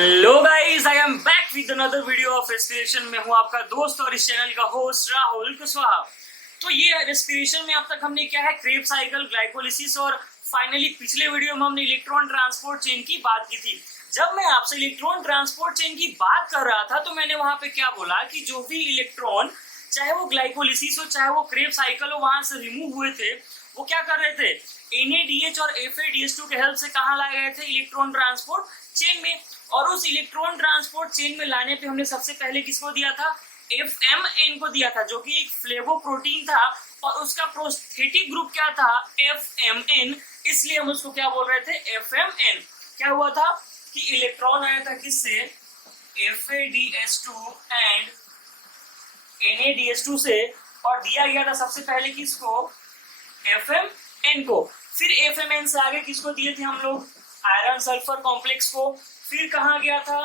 Hello guys, I am back with another video of respiration. में हूं आपका दोस्त और इस चैनल का होस्ट राहुल कुशवाहा। तो ये रेस्पिरेशन में अब तक हमने क्या है, क्रेब साइकिल, ग्लाइकोलिसिस और फाइनली पिछले वीडियो में हमने इलेक्ट्रॉन ट्रांसपोर्ट चेन की बात की थी। जब मैं आपसे इलेक्ट्रॉन ट्रांसपोर्ट चेन की बात कर रहा था तो मैंने वहां पे क्या बोला कि जो भी इलेक्ट्रॉन, चाहे वो ग्लाइकोलिसिस हो चाहे वो क्रेब साइकिल हो, वहां से रिमूव हुए थे, वो क्या कर रहे थे, NADH और FADH2 के हेल्प से कहाँ लाए गए थे, इलेक्ट्रॉन ट्रांसपोर्ट चेन में। और उस इलेक्ट्रॉन ट्रांसपोर्ट चेन में लाने पे हमने सबसे पहले किसको दिया था, FMN को दिया था, जो कि एक फ्लेवोप्रोटीन था और उसका प्रोस्थेटिक ग्रुप क्या था, FMN। इसलिए हम उसको क्या बोल रहे थे, FMN। क्या हुआ था कि इलेक्ट्रॉन आया था किससे, FADH2 एंड NADH2 से, और दिया गया था सबसे पहले किसको, FMN को। फिर FMN से आगे किसको दिए थे हम लोग, आयरन सल्फर कॉम्प्लेक्स को। फिर कहाँ गया था,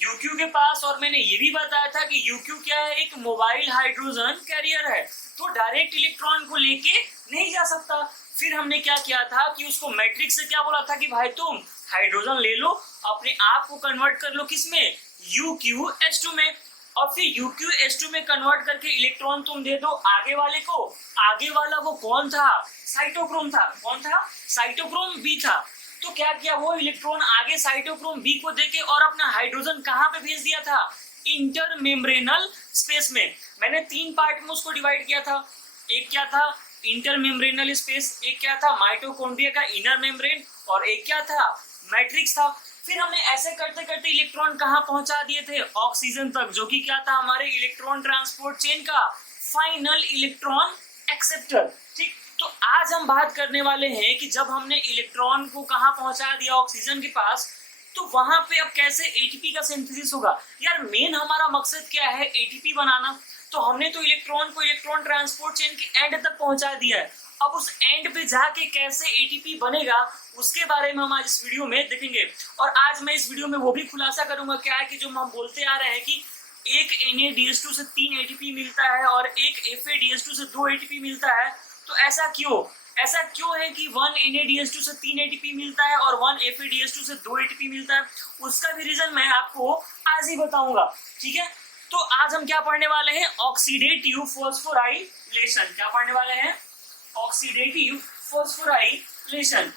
UQ के पास। और मैंने ये भी बताया था कि UQ क्या है, एक मोबाइल हाइड्रोजन कैरियर है, तो डायरेक्ट इलेक्ट्रॉन को लेके नहीं जा सकता। फिर हमने क्या किया था कि उसको मैट्रिक्स से क्या बोला था कि भाई तुम हाइड्रोजन ले लो, अपने आप को कन्वर्ट कर लो किसमें, UQH2 में। और फिर UQH2 में कन्वर्ट करके इलेक्ट्रॉन तुम दे दो आगे वाले को। आगे वाला वो कौन था, साइटोक्रोम था। कौन था, साइटोक्रोम B था। तो क्या किया, वो इलेक्ट्रॉन आगे साइटोक्रोम B को देके और अपना हाइड्रोजन कहाँ पे भेज दिया था, इंटरमेम्ब्रेनल स्पेस में। मैंने 3 पार्ट में उसको डिवाइड किया था। एक क्या था, इंटरमेम्ब्रेनल स्पेस, एक क्या था, माइटोकॉन्ड्रिया का इनर मेम्ब्रेन, और एक क्या था, मैट्रिक्स था। फिर हमने ऐसे करते करते इलेक्ट्रॉन कहाँ पहुंचा दिए थे, ऑक्सीजन तक, जो कि क्या था, हमारे इलेक्ट्रॉन ट्रांसपोर्ट चेन का फाइनल इलेक्ट्रॉन एक्सेप्टर। ठीक, तो आज हम बात करने वाले हैं कि जब हमने इलेक्ट्रॉन को कहाँ पहुंचा दिया, ऑक्सीजन के पास, तो वहां पे अब कैसे ATP का सिंथेसिस होगा। यार मेन हमारा मकसद क्या है, ATP बनाना। तो हमने तो इलेक्ट्रॉन को इलेक्ट्रॉन ट्रांसपोर्ट चेन के एंड तक पहुंचा दिया है। अब उस एंड पे जाके कैसे ATP बनेगा, उसके बारे में हम आज इस वीडियो में देखेंगे। और आज मैं इस वीडियो में वो भी खुलासा करूंगा क्या है कि जो हम बोलते आ रहे हैं कि एक NADH2 से 3 ATP मिलता है और एक FADH2 से 2 ATP मिलता है। तो ऐसा क्यों है कि 1 NADH2 से 3 ATP मिलता है और 1 FADH2 से 2 ATP मिलता है, उसका भी रीजन मैं आपको आज ही बताऊंगा। ठीक है, तो आज हम क्या पढ़ने वाले हैं, ऑक्सीडेटिव फॉस्फोराइलेशन। क्या पढ़ने वाले हैं, ऑक्सीडेटिव फॉस्फोराइलेशन।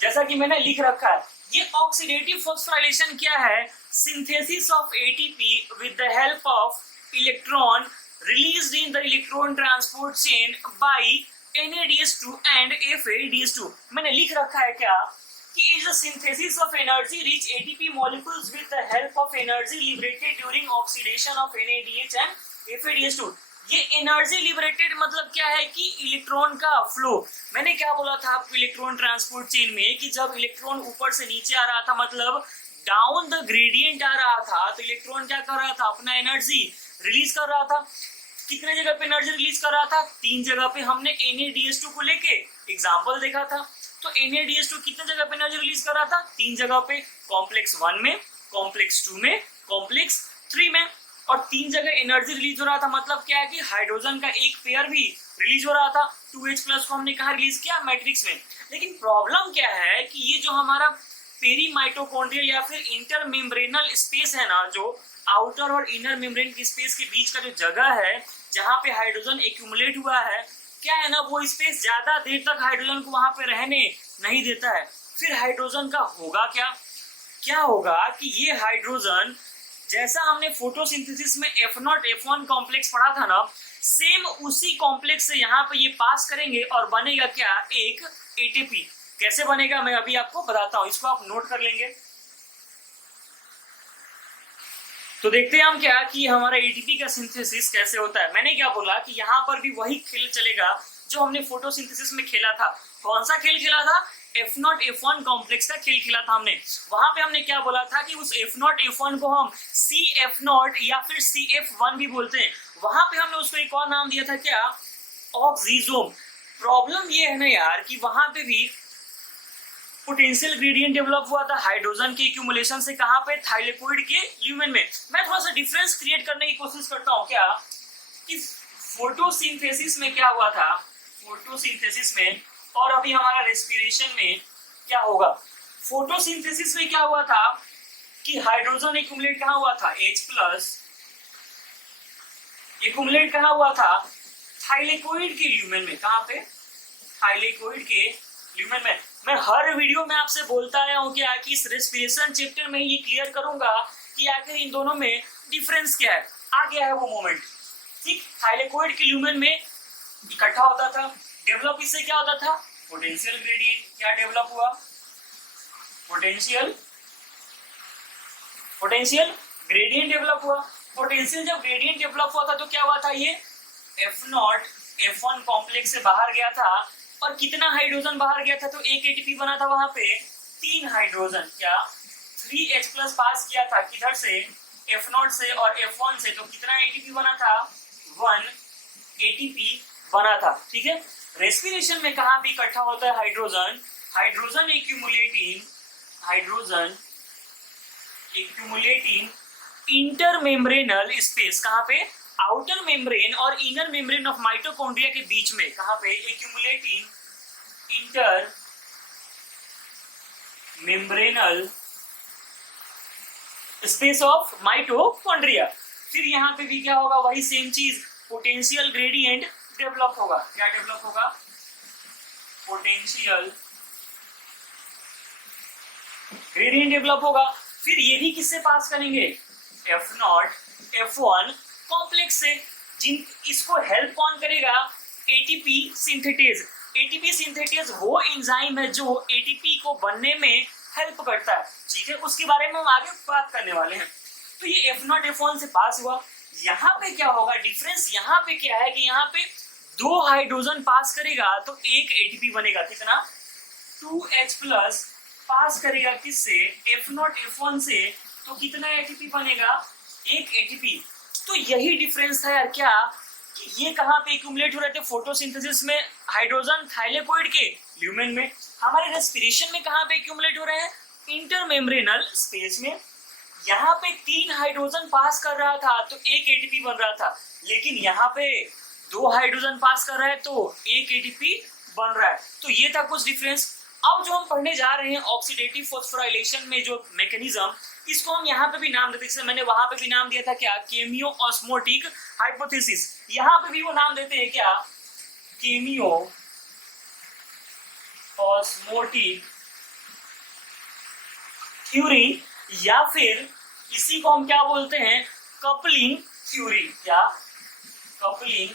जैसा कि मैंने लिख रखा है, ये ऑक्सीडेटिव फॉस्फोराइलेशन क्या है, synthesis of ATP with the help of electron released in the electron transport chain by NADH2 and FADH2। मैंने लिख रखा है क्या कि is a synthesis of energy rich ATP molecules with the help of energy liberated during oxidation of NADH and FADH2। ये energy liberated मतलब क्या है कि इलेक्ट्रॉन का फ्लो। मैंने क्या बोला था आपको इलेक्ट्रॉन ट्रांसपोर्ट चेन में कि जब इलेक्ट्रॉन ऊपर से नीचे आ रहा था, मतलब डाउन द ग्रेडियंट आ रहा था, तो इलेक्ट्रॉन क्या कर रहा था, अपना एनर्जी रिलीज कर रहा था। कितने जगह पे एनर्जी रिलीज कर रहा था, 3 जगह पे। हमने NADH2 को लेके एग्जांपल देखा था। तो NADH2 कितने जगह पे एनर्जी रिलीज कर रहा था, 3 जगह पे, कॉम्प्लेक्स 1 में, कॉम्प्लेक्स 2 में, कॉम्प्लेक्स 3 में। और 3 जगह एनर्जी रिलीज हो रहा था, मतलब क्या है कि हाइड्रोजन का एक पेयर भी रिलीज हो रहा था। 2H+ को हमने कहा रिलीज किया, मैट्रिक्स में। लेकिन प्रॉब्लम क्या है कि ये जो हमारा पेरी माइटोकॉन्ड्रियल या फिर इंटरमेम्ब्रेनल स्पेस है ना, जो आउटर और इनर मेम्ब्रेन की स्पेस के बीच का जो जगह है जहां पे हाइड्रोजन एक्यूमुलेट हुआ है, क्या है ना, वो स्पेस ज्यादा देर तक हाइड्रोजन को वहां पे रहने नहीं देता है। फिर हाइड्रोजन का होगा क्या होगा कि ये हाइड्रोजन, जैसा हमने फोटोसिंथेसिस में F0 F1 कॉम्प्लेक्स पढ़ा था ना, सेम उसी कॉम्प्लेक्स से यहाँ पे ये पास करेंगे और बनेगा क्या, एक ATP। कैसे बनेगा मैं अभी आपको बताता हूँ, इसको आप नोट कर लेंगे। तो देखते हैं हम क्या कि हमारा ATP का सिंथेसिस कैसे होता है। मैंने क्या बोला कि यहाँ पर भी वही खेल चलेगा जो हमने फोटोसिंथेसिस में खेला था। कौन सा खेल खेला था, F0 F1 कॉम्प्लेक्स का खेल खेला था हमने। वहां पे हमने क्या बोला था कि उस F0 F1 को हम CF0 या फिर CF1 भी बोलते हैं। वहां पे हमने उसको एक और नाम दिया था क्या, ऑक्सीजोम। प्रॉब्लम ये है ना यार कि वहां पे भी पोटेंशियल ग्रेडियंट डेवलप हुआ था हाइड्रोजन के एक्यूमुलेशन से, कहां पे, थाइलेकोइड के ल्यूमेन में। मैं थोड़ा सा डिफरेंस क्रिएट करने की कोशिश करता हूं क्या कि फोटोसिंथेसिस में क्या हुआ था, फोटोसिंथेसिस में और अभी हमारा रेस्पिरेशन में क्या होगा। फोटोसिंथेसिस में क्या हुआ था कि हाइड्रोजन एक्यूमुलेट कहाँ हुआ था, H+ एक्यूमुलेट कहाँ हुआ था, थाइलेकोइड के ल्यूमेन में। कहाँ पे, थाइलेकोइड के ल्यूमेन में। मैं हर वीडियो में आपसे बोलता आया हूँ कि आखिर इस रेस्पिरेशन चैप्टर में ये क्लियर करूंगा कि आखिर इन दोनों में डिफरेंस क्या है। आ गया है वो मोमेंट, ठीक। थाइलेकोइड के ल्यूमेन में इकट्ठा होता था, डेवलप इससे क्या होता था, पोटेंशियल ग्रेडियंट। क्या डेवलप हुआ, पोटेंशियल ग्रेडियंट डेवलप हुआ। पोटेंशियल जब ग्रेडियंट डेवलप हुआ था तो क्या हुआ था, ये F0 F1 कॉम्प्लेक्स से बाहर गया था। और कितना हाइड्रोजन बाहर गया था, तो एक एटीपी बना था वहां पे 3 हाइड्रोजन। क्या 3H+ पास किया था किधर से, F0 से और F1 से। तो कितना एटीपी बना था, 1 एटीपी बना था, ठीक है। रेस्पिरेशन में कहाँ भी इकट्ठा होता है हाइड्रोजन, हाइड्रोजन एक्यूमुलेटिंग इंटरमेम्ब्रेनल स्पेस। कहाँ पे, आउटर मेम्ब्रेन और इनर मेम्ब्रेन ऑफ माइटोकॉन्ड्रिया के बीच में। कहाँ पे, accumulating inter membranal space of mitochondria. फिर यहाँ पे भी क्या होगा, वही सेम चीज, पोटेंशियल ग्रेडियंट डेवलप होगा। क्या डेवलप होगा, पोटेंशियल ग्रेडियंट डेवलप होगा। फिर ये भी किससे पास करेंगे, F0 F1 कॉम्प्लेक्स से। जिन इसको हेल्प कौन करेगा, एटीपी सिंथेटेज। एटीपी सिंथेटेज वो एंजाइम है जो एटीपी को बनने में हेल्प करता है, ठीक है। उसके बारे में हम आगे बात करने वाले हैं। तो ये F0 F1 से पास हुआ। यहाँ पे क्या होगा, डिफरेंस यहाँ पे क्या है कि यहाँ पे 2 हाइड्रोजन पास करेगा तो एक एटीपी बनेगा। कितना, 2H+ पास करेगा किससे, F0 F1 से, तो कितना एटीपी बनेगा, एक एटीपी। तो यही डिफरेंस था यार, क्या कि ये कहाँ पे एक्यूमुलेट हो रहे थे, फोटोसिंथेसिस में हाइड्रोजन थाइलेकोइड के ल्यूमेन में। हमारे रेस्पिरेशन में कहाँ पे एक्यूमुलेट हो रहे हैं, इंटरमेम्ब्रेनल स्पेस में। यहाँ पे 3 हाइड्रोजन पास कर रहा था तो एक एटीपी बन रहा था, लेकिन यहाँ पे 2 हाइड्रोजन पास कर रहा है तो एक एटीपी बन रहा है। तो ये था कुछ डिफरेंस। अब जो हम पढ़ने जा रहे हैं ऑक्सीडेटिव फॉस्फोराइलेशन में जो मैकेनिज्म, इसको हम यहाँ पे भी नाम देते हैं। जैसे मैंने वहां पे भी नाम दिया था क्या, केमियो ऑस्मोटिक हाइपोथेसिस। यहाँ पे भी वो नाम देते हैं क्या, केमियो ऑस्मोटिक थ्योरी, या फिर इसी को हम क्या बोलते हैं, कपलिंग थ्योरी। क्या, कपलिंग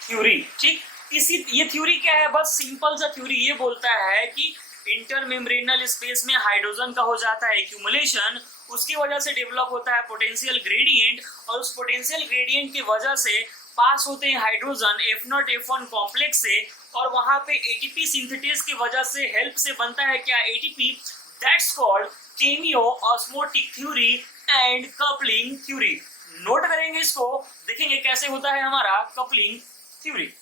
थ्योरी, ठीक। ये थ्योरी क्या है, बस सिंपल सा थ्योरी ये बोलता है कि इंटरमेम्ब्रेनल स्पेस में हाइड्रोजन का हो जाता है एक्यूमुलेशन, उसकी वजह से डेवलप होता है पोटेंशियल ग्रेडियंट, और उस पोटेंशियल ग्रेडियंट की वजह से पास होते हैं हाइड्रोजन F0 F1 कॉम्प्लेक्स से, और वहां पे एटीपी सिंथेसिस की वजह से हेल्प से बनता है क्या, ATP. That's called cameo osmotic theory and coupling theory. Note करेंगे इसको, देखेंगे कैसे होता है हमारा कपलिंग थ्योरी।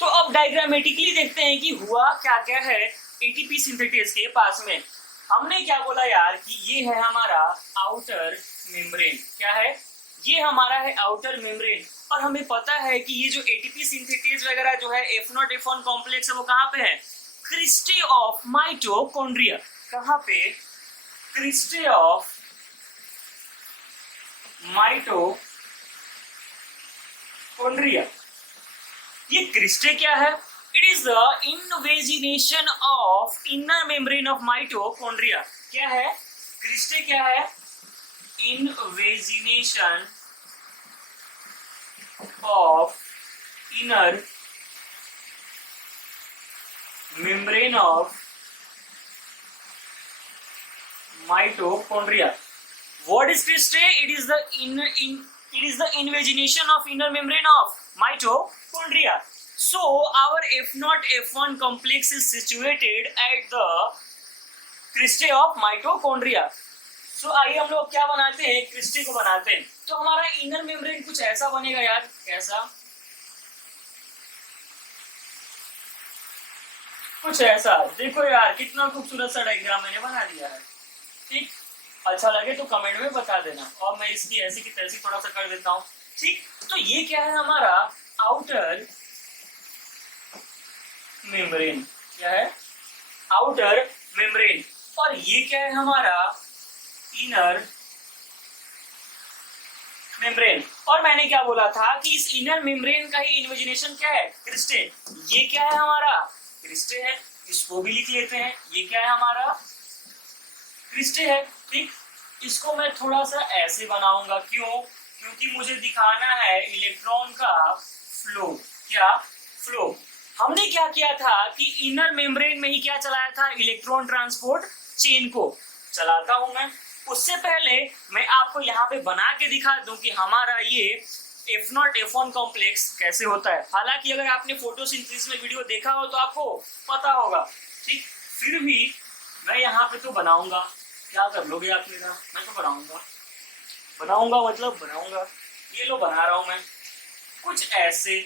तो अब डायग्रामेटिकली देखते हैं कि हुआ क्या क्या है एटीपी सिंथेटेज के पास में। हमने क्या बोला यार कि ये है हमारा आउटर मेम्ब्रेन। क्या है, ये हमारा है आउटर मेम्ब्रेन। और हमें पता है कि ये जो एटीपी सिंथेटेज वगैरह जो है F0 F1 कॉम्प्लेक्स है वो कहाँ पे है, क्रिस्टे ऑफ माइटोकॉन्ड्रिया। कहाँ पे, क्रिस्टे ऑफ माइटोकॉन्ड्रिया। ये क्रिस्टे क्या है, it is the invagination of inner membrane of mitochondria. क्या है, क्रिस्टे क्या है, invagination of inner membrane of mitochondria. What is cristae? It is the invagination of inner membrane of mitochondria. So our F0 F1 complex is situated at the cristae of mitochondria. So आइए हम लोग क्या बनाते हैं, cristae को बनाते हैं। तो हमारा इनर मेम्ब्रेन कुछ ऐसा बनेगा यार, कैसा, कुछ ऐसा। देखो यार कितना खूबसूरत सा डायग्राम मैंने बना दिया है, ठीक। अच्छा लगे तो कमेंट में बता देना, और मैं इसकी ऐसी की तैसी थोड़ा सा कर देता हूँ, ठीक। तो ये क्या है हमारा आउटर मेम्ब्रेन, क्या है, आउटर मेम्ब्रेन, और ये क्या है हमारा इनर मेम्ब्रेन। और मैंने क्या बोला था कि इस इनर मेम्ब्रेन का ही इन्वेजिनेशन क्या है, क्रिस्टे। ये क्या है हमारा, क्रिस्टे है, इसको भी लिख लेते हैं, ये क्या है हमारा, क्रिस्टे है। ठीक, इसको मैं थोड़ा सा ऐसे बनाऊंगा, क्यों, क्योंकि मुझे दिखाना है इलेक्ट्रॉन का फ्लो। क्या फ्लो, हमने क्या किया था कि इनर मेम्ब्रेन में ही क्या चलाया था, इलेक्ट्रॉन ट्रांसपोर्ट चेन को चलाता हूं मैं। उससे पहले मैं आपको यहाँ पे बना के दिखा दूं कि हमारा ये F0 F1 कॉम्प्लेक्स कैसे होता है। हालांकि अगर आपने फोटोसिंथेसिस में वीडियो देखा हो तो आपको पता होगा, ठीक, फिर भी मैं यहाँ पे तो बनाऊंगा। क्या कर लोगे आप मेरा, मैं तो बनाऊंगा मतलब बनाऊंगा। ये लो बना रहा हूं मैं कुछ ऐसे।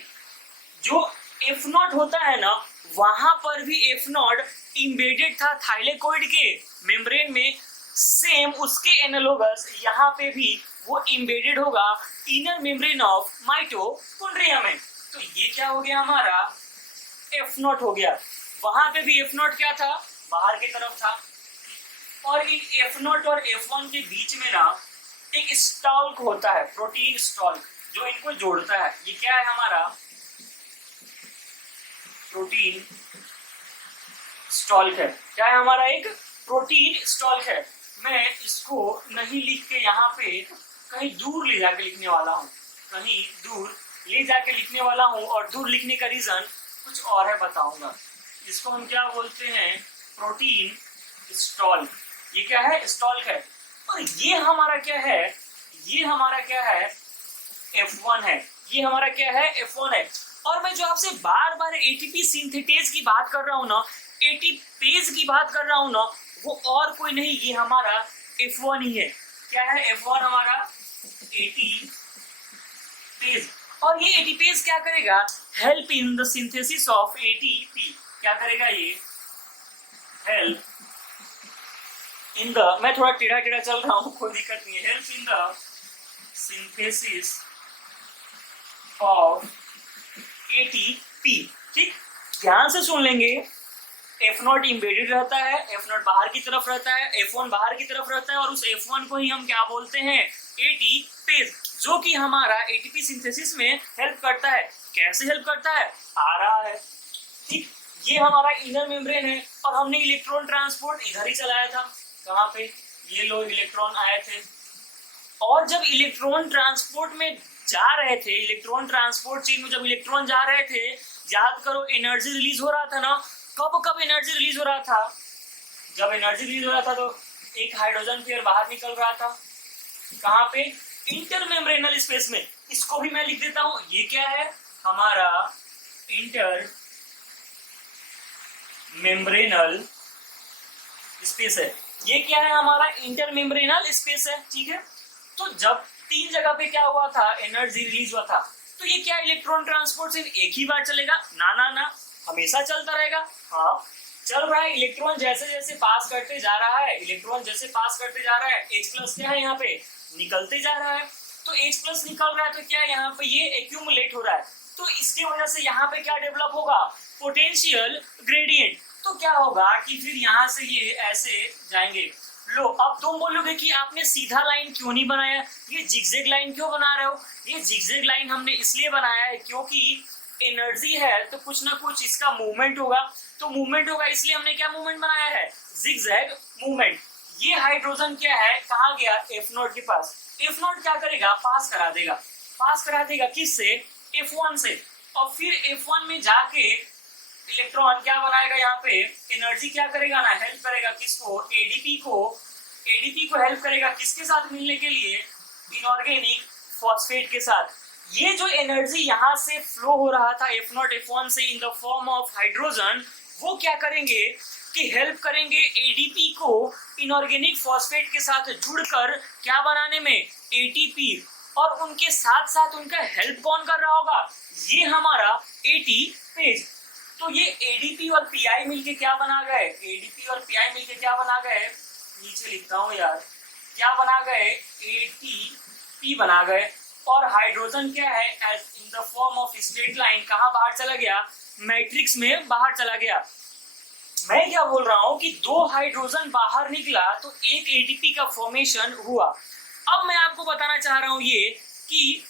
जो F0 होता है ना, वहां पर भी F0 इम्बेडेड था थाइलेकोइड के मेम्ब्रेन में, सेम उसके एनालोगस यहाँ पे भी वो इम्बेडेड होगा इनर मेम्ब्रेन ऑफ माइटोकॉन्ड्रिया में। तो ये क्या हो गया हमारा, F0 हो गया। वहां पे भी F0 क्या था, बाहर की तरफ था। और इन F0 और F1 के बीच में ना एक स्टॉल्क होता है, प्रोटीन स्टॉल्क, जो इनको जोड़ता है। ये क्या है हमारा, प्रोटीन स्टॉल्क है। क्या है हमारा, एक प्रोटीन स्टॉल्क है। मैं इसको नहीं लिख के यहाँ पे कहीं दूर ले जाके लिखने वाला हूँ, कहीं दूर ले जाके लिखने वाला हूँ। और दूर लिखने का रीजन कुछ और है, बताऊंगा। इसको हम क्या बोलते हैं, प्रोटीन स्टॉल्क। ये क्या है, स्टॉल्क है। और ये हमारा क्या है, ये हमारा क्या है, F1 है। ये हमारा क्या है, F1 है। और मैं जो आपसे बार बार एटीपी सिंथेटेज की बात कर रहा हूँ ना, एटीपेज की बात कर रहा हूँ ना, वो और कोई नहीं, ये हमारा F1 ही है। क्या है, F1 हमारा एटीपेज। और ये एटीपेज क्या करेगा, help in the synthesis of ATP. क्या करेगा ये, हेल्प इन द, मैं थोड़ा टेढ़ा टेढ़ा चल रहा हूँ, कोई दिक्कत नहीं है, help in the synthesis of ATP. ठीक, ध्यान से सुन लेंगे। F0 इम्बेडेड रहता है, F0 बाहर की तरफ रहता है, F1 बाहर की तरफ रहता है, और उस F1 को ही हम क्या बोलते हैं, एटीपेज, जो कि हमारा एटीपी सिंथेसिस में हेल्प करता है। कैसे हेल्प करता है, आ रहा है। ठीक, ये हमारा इनर मेम्ब्रेन है, और हमने इलेक्ट्रॉन ट्रांसपोर्ट इधर ही चलाया था। कहाँ पे, ये लो इलेक्ट्रॉन आए थे। और जब इलेक्ट्रॉन ट्रांसपोर्ट में जा रहे थे, इलेक्ट्रॉन ट्रांसपोर्ट चेन में जब इलेक्ट्रॉन जा रहे थे, याद करो एनर्जी रिलीज हो रहा था ना। कब एनर्जी रिलीज हो रहा था, जब एनर्जी रिलीज हो रहा था तो एक हाइड्रोजन पेयर बाहर निकल रहा था। कहाँ पे, इंटर मेम्ब्रेनल स्पेस में। इसको भी मैं लिख देता हूं, ये क्या है हमारा, इंटर मेम्ब्रेनल स्पेस है। ये क्या है हमारा, इंटर मेम्ब्रेनल स्पेस है। ठीक है, तो जब तीन जगह पे क्या हुआ था, एनर्जी रिलीज हुआ था, तो ये क्या इलेक्ट्रॉन ट्रांसपोर्ट सिर्फ एक ही बार चलेगा, ना ना ना, हमेशा चलता रहेगा। हाँ, चल रहा है। इलेक्ट्रॉन जैसे जैसे पास करते जा रहा है, इलेक्ट्रॉन जैसे पास करते जा रहा है, H+ क्या है यहाँ पे, निकलते जा रहा है। तो H+ निकल रहा है, तो क्या यहाँ पे ये एक्यूमुलेट हो रहा है। तो इसकी वजह से यहाँ पे क्या डेवलप होगा, पोटेंशियल ग्रेडियंट। तो क्या होगा कि फिर यहाँ से ये ऐसे जाएंगे। लो, अब तुम बोलोगे कि आपने सीधा लाइन क्यों नहीं बनाया, ये जिगजैग लाइन क्यों बना रहे हो। ये जिगजैग लाइन हमने इसलिए बनाया है क्योंकि एनर्जी है तो कुछ ना कुछ इसका मूवमेंट होगा। तो मूवमेंट होगा, इसलिए हमने क्या मूवमेंट बनाया है, जिगजैग मूवमेंट। ये हाइड्रोजन क्या है, कहाँ गया, F0 के पास। F0 क्या करेगा, पास करा देगा। पास करा देगा किससे, F1 से। और फिर F1 में जाके इलेक्ट्रॉन क्या बनाएगा, यहाँ पे एनर्जी क्या करेगा ना, हेल्प करेगा किसको, एडीपी को। एडीपी को हेल्प करेगा किसके साथ मिलने के लिए, इनऑर्गेनिक फॉस्फेट के साथ। ये जो एनर्जी यहाँ से फ्लो हो रहा था F0 F1 से इन द फॉर्म ऑफ हाइड्रोजन, वो क्या करेंगे कि हेल्प करेंगे एडीपी को इनऑर्गेनिक फॉस्फेट के साथ जुड़कर क्या बनाने में, एटीपी। और उनके साथ साथ उनका हेल्प कौन कर रहा होगा, ये हमारा एटीपेज। तो ये एडीपी और पीआई मिलके क्या बना गए, एडीपी और पीआई मिलके क्या बना गए, नीचे लिखता हूँ यार, क्या बना गए, एटीपी बना गए। और हाइड्रोजन क्या है, as in the form of straight line कहाँ बाहर चला गया, मैट्रिक्स में बाहर चला गया। मैं क्या बोल रहा हूँ कि 2 हाइड्रोजन बाहर निकला तो एक एटीपी का फॉर्मेशन हुआ। अब मैं आपको बताना चाह रहा हूँ ये कि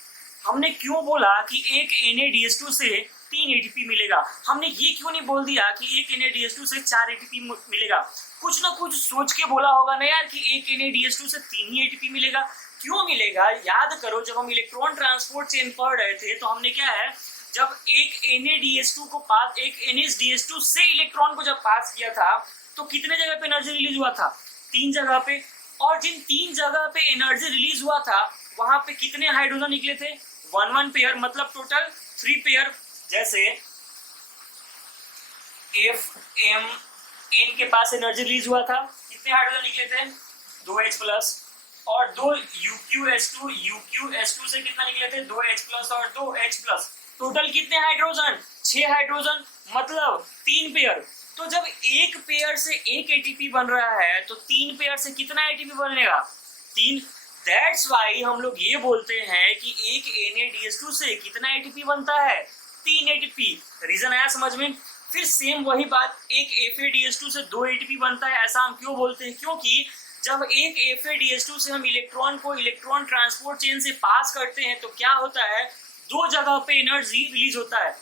हमने क्यों बोला कि एक NaDH2 से 3 ATP मिलेगा। हमने ये क्यों नहीं बोल दिया कि एक NaDH2 से 4 ATP मिलेगा। कुछ ना कुछ सोच के बोला होगा ना यार कि एक NaDH2 से 3 ही ATP मिलेगा। क्यों मिलेगा? याद करो, जब हम इलेक्ट्रॉन ट्रांसपोर्ट चेन पढ़ रहे थे तो हमने क्या है, जब एक NaDH2 को पास, एक NaDH2 से इलेक्ट्रॉन को जब पास किया था तो कितने जगह पे एनर्जी रिलीज हुआ था? 3 जगह पे। और जिन 3 जगह पे एनर्जी रिलीज हुआ था वहां पे कितने हाइड्रोजन निकले थे? 1 पेयर, मतलब टोटल 3 पेयर। जैसे FMN के पास एनर्जी रिलीज हुआ था, कितने हाइड्रोजन निकले थे? 2H+। और 2 UqS2 से कितना निकले थे? 2H+ और 2H+। टोटल कितने हाइड्रोजन? 6 हाइड्रोजन, मतलब 3 पेयर। तो जब एक पेयर से एक एटीपी बन रहा है तो 3 पेयर से कितना एटीपी बनेगा? 3। दैट्स वाई हम लोग ये बोलते हैं कि एक NaDH2 से कितना एटीपी बनता है? 3 एटीपी। रीजन आया समझ में? फिर सेम वही बात, एक FADH2 से 2 एटीपी बनता है। ऐसा हम क्यों बोलते हैं? क्योंकि जब एक FADH2 से हम इलेक्ट्रॉन को इलेक्ट्रॉन ट्रांसपोर्ट चेन से पास करते हैं तो क्या होता है, 2 जगह पे एनर्जी रिलीज होता है।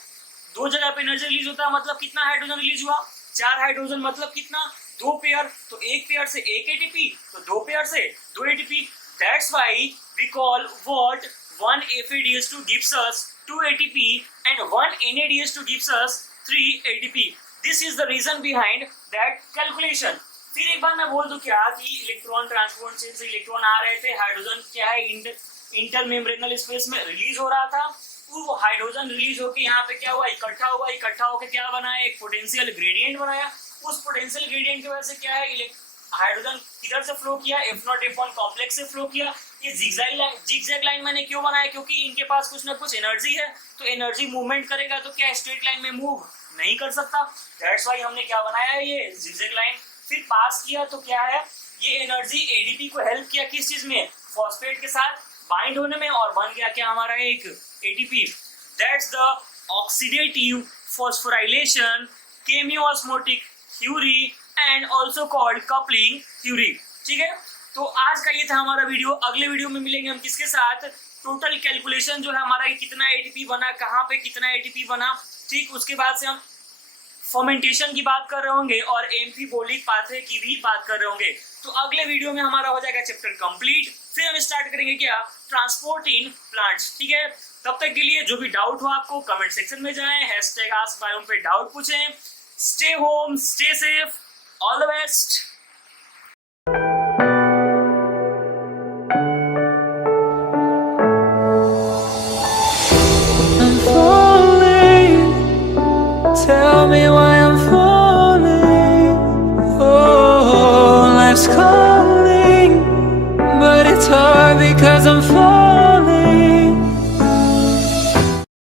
2 जगह पे एनर्जी रिलीज होता है मतलब कितना हाइड्रोजन रिलीज हुआ? 4 हाइड्रोजन, मतलब कितना? 2 पेयर। तो एक पेयर से एक एटीपी, तो 2 पेयर से 2 ATP. That's why we call what 1 FADH2 gives us 2 ATP and 1 NaDH2 gives us 3 ATP. This is the reason behind that calculation. फिर एक बार मैं बोल दूं क्या कि इलेक्ट्रॉन ट्रांसपोर्ट चेन से इलेक्ट्रॉन आ रहे थे, हाइड्रोजन क्या है इंटरमेम्ब्रेनल स्पेस में रिलीज हो रहा था। वो हाइड्रोजन रिलीज होकर यहाँ पे क्या हुआ, इकट्ठा हुआ, इकट्ठा होकर क्या बनाया, एक पोटेंशियल ग्रेडियंट बनाया। उस पोटेंशियल ग्रेडियंट की वजह से क्या है, हाइड्रोजन किधर से फ्लो किया, F0 F1 कॉम्प्लेक्स से फ्लो किया। ये जिगजैग लाइन मैंने क्यों बनाया? क्योंकि इनके पास कुछ ना कुछ एनर्जी है, तो एनर्जी मूवमेंट करेगा तो क्या स्ट्रेट लाइन में मूव नहीं कर सकता। दैट्स वाई हमने क्या बनाया है, ये जिगजैग लाइन। फिर पास किया तो क्या है, ये एनर्जी एडीपी को हेल्प किया किस चीज में? फॉस्फेट के साथ बाइंड होने में, और बन गया क्या हमारा एक ATP. That's the oxidative phosphorylation chemiosmotic theory and also called coupling theory. ठीक है, तो आज का ये था हमारा वीडियो। अगले वीडियो में मिलेंगे हम किसके साथ? टोटल कैलकुलेशन जो है हमारा, कितना एटीपी बना, कहाँ पे कितना एटीपी बना। ठीक, उसके बाद से हम फर्मेंटेशन की बात कर रहे होंगे और एम्फीबोलिक पाथवे की भी बात कर रहे होंगे। तो अगले वीडियो में हमारा हो जाएगा चैप्टर कंप्लीट। फिर हम स्टार्ट करेंगे क्या, ट्रांसपोर्ट इन प्लांट्स। ठीक है, तब तक के लिए जो भी डाउट हो आपको कमेंट सेक्शन में जाएं, #AskBiome पे डाउट पूछें। Stay home, stay safe, all the best.